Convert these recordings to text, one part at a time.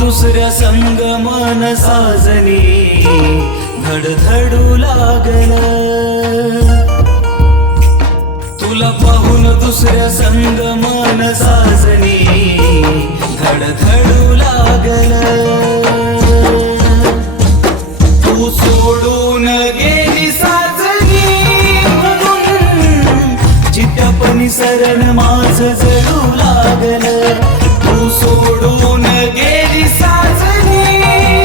दुसऱ्या संग मन साजनी धडधडू लागल, तुला पाहून दुसऱ्या संग मन साजनी धडधडू लागल. तू सोडून गेली साजनी म्हणून चित्तपणी सरण माझ जळू लागल. तू सोडून गेली साजनी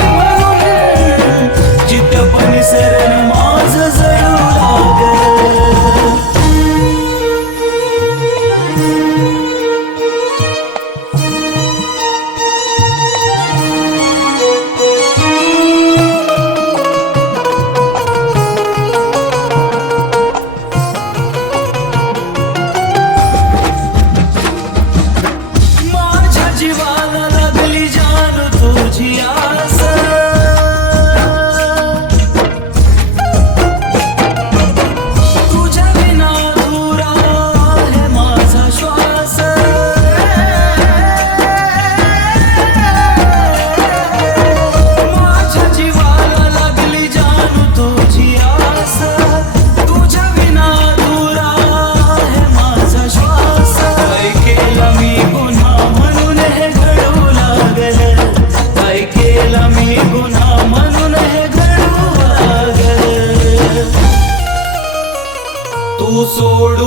म्हणून चित्तपणी सरण माझ जळू लागल. जीवाला लागली जान तुझी आस, तुझ्या विना अधुरा आहे माझा श्वास. माझ्या जीवाला लागली जान तुझी आस, तुझ्या विना अधुरा आहे माझा श्वास. काय केला मी गुन्हा म्हणून हे घडू लागल, काय केला मी गुन्हा म्हणून हे घडू लागल. तू सोडू